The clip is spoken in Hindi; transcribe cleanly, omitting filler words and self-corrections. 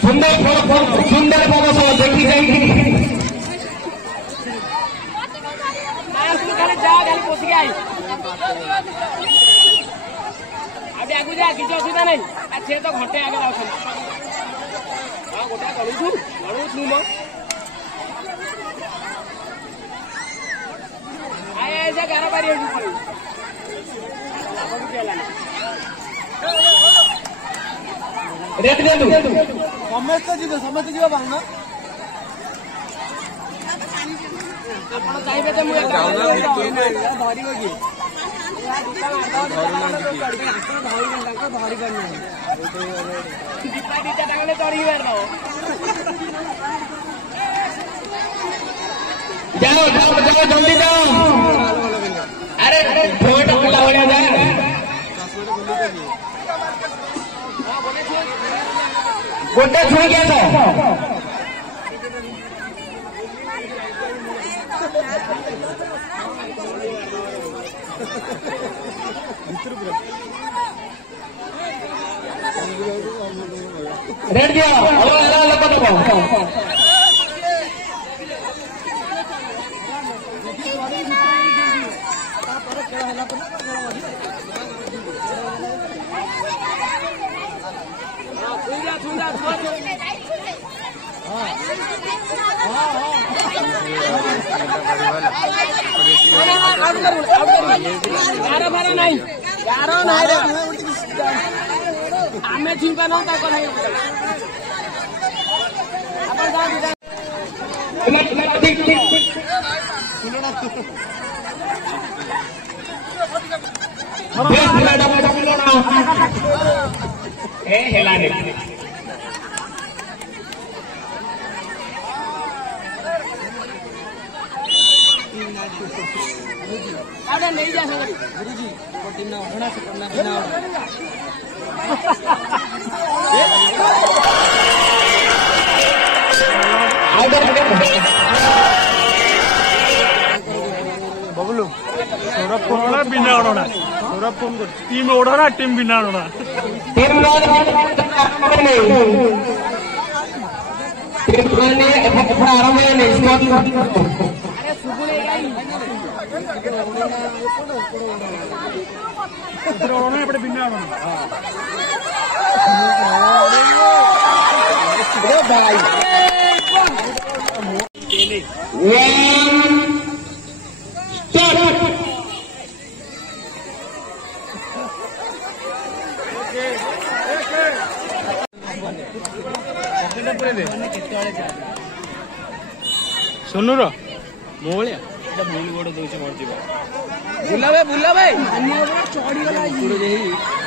सुंदर सुंदर प्रदर्शन देखी जाएगी। अभी आगु जा किसी असुविधा नहीं अच्छे तो घंटे आगे गोटे गलुछु ऐसा गारा बारी रेट दिया समस्त जी बाहन आप चाहिए तो मुझे जाओ जाओ जाओ जल्दी जाओ। अरे फोटो खुला हो जाए गोटे छुई गया था। रेड दिया नहीं आमे छुपा ना अरे नहीं जा सकते गुरुजी होना से करना बिना बबलू सौरभ फोन होना बिना उड़ना सौरभ फोन कर टीम उड़ना टीम बिना उड़ना इपड़े बिना सुनु रो मो भाया भूल गोड़ दूसरे मर बुला भाई चढ़ी गला